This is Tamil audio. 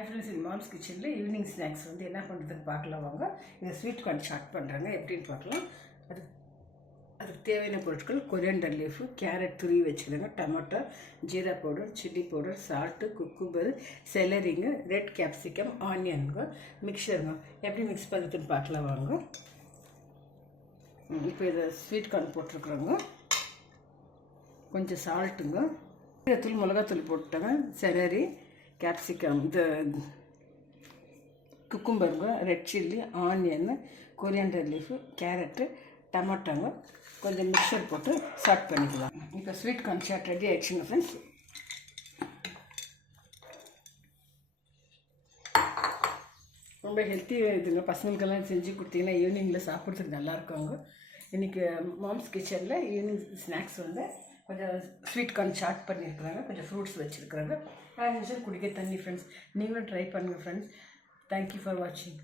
ஹாய் ஃப்ரெண்ட்ஸ், இது மாம்ஸ் கிச்சனில் ஈவினிங் ஸ்நாக்ஸ் வந்து என்ன பண்ணுறதுன்னு பார்க்கலாம் வாங்க. இதை ஸ்வீட் கார்ன் சாட் பண்ணுறாங்க, எப்படின்னு பார்க்கலாம். அதுக்கு தேவையான பொருட்கள்: கொரியண்டர் லீஃபு, கேரட் துருவி வச்சுக்கிறாங்க, tomato, jeera powder, chilli powder, salt, cucumber, செலரிங்க, ரெட் கேப்சிகம், ஆனியனுங்க, மிக்சருங்க. எப்படி மிக்ஸ் பண்ணுறதுன்னு பார்க்கலாம் வாங்க. இப்போ இதை ஸ்வீட் கார்ன் போட்டிருக்குறோங்க. கொஞ்சம் சால்ட்டுங்க, தூள் மிளகாத்தூள் போட்டுட்டாங்க, செலரி, கேப்சிகம், இந்த குக்கும்பருங்க, red chilli, onion, coriander leaf, carrot, டமாட்டோங்க, கொஞ்சம் மிக்சர் போட்டு ஸ்டார்ட் பண்ணிக்கலாம். இப்போ ஸ்வீட் கார்ன் சாட் ரெடி ஆகிடுச்சுங்க ஃப்ரெண்ட்ஸ். ரொம்ப ஹெல்த்தி இதுங்க. பசங்களுக்கெல்லாம் செஞ்சு கொடுத்தீங்கன்னா ஈவினிங்கில் சாப்பிட்றதுக்கு நல்லாயிருக்குங்க. இன்றைக்கி மாம்ஸ் கிச்சனில் ஈவினிங் ஸ்நாக்ஸ் வந்து கொஞ்சம் ஸ்வீட் கார்ன் சாட் பண்ணியிருக்கிறாங்க, கொஞ்சம் ஃப்ரூட்ஸ் வச்சுருக்குறாங்க. குடிக்க தண்ணி ஃப்ரெண்ட்ஸ். நீங்களும் ட்ரை பண்ணுங்கள் ஃப்ரெண்ட்ஸ். தேங்க்யூ ஃபார் வாட்சிங்.